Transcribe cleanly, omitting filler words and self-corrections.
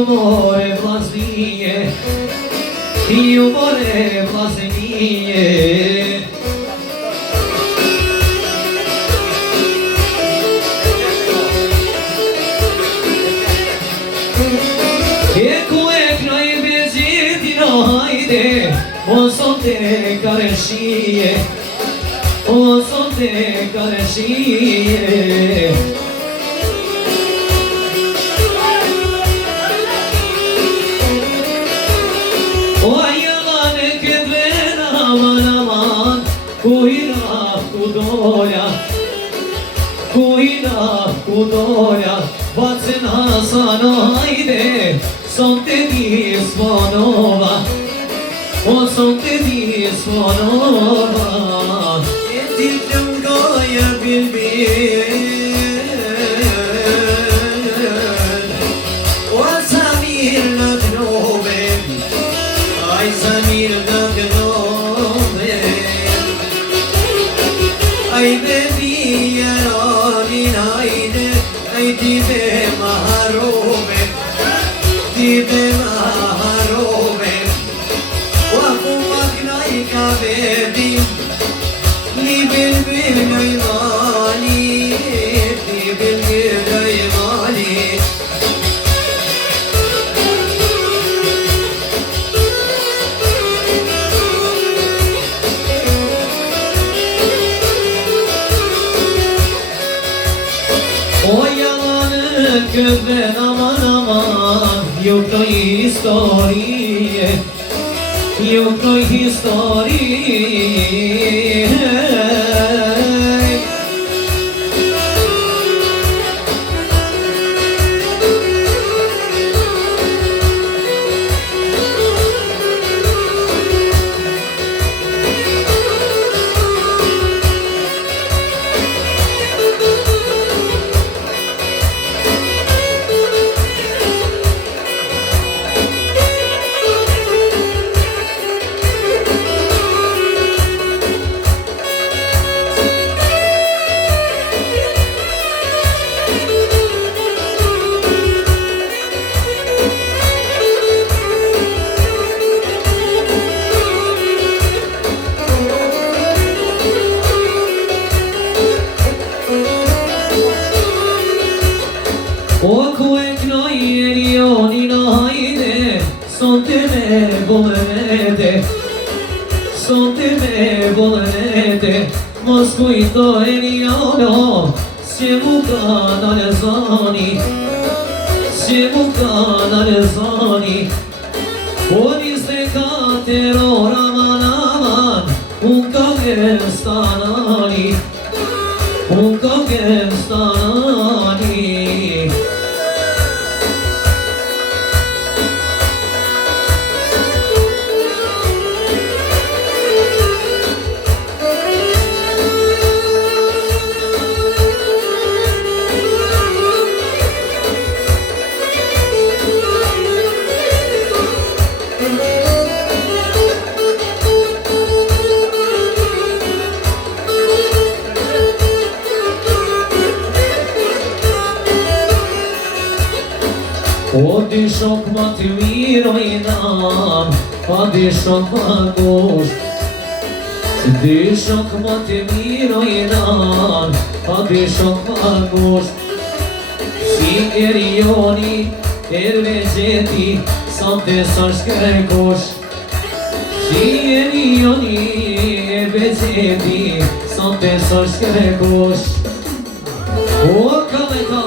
Ju more vllaznie, ju more vllaznie. O son te careshie, o son te careshie. O ayalane kedvena aman aman, kuhina kudoya, kuhina kudoya. Bacen Hasano hayde, son te disponova. O son te disponova. E ti lëngoja bilbil. O Samir në gnove, aj Samir në gnove. Aj bebi jaranin hajde, aj ti be maharove, ti be maharove. Baby, li bilbil gajmali, li bilbil gajmali. O yalanın gözden aman aman, yok da historie. Io coi historie. O kueknoj erionin hajde, son te me volete, son te me volete. Mos kujto eriono, si mu kana në zoni, si mu kana në zoni. O 24 ora aman aman, un kogem stanani, un kogem stanani. O di shok ma të mirojnan, a di shok ma gosht. Di shok ma të mirojnan, a di shok ma gosht. Si erioni, ervegjeti, sa të sash kërkosh. Si erioni, ervegjeti, sa të sash kërkosh. O kaleta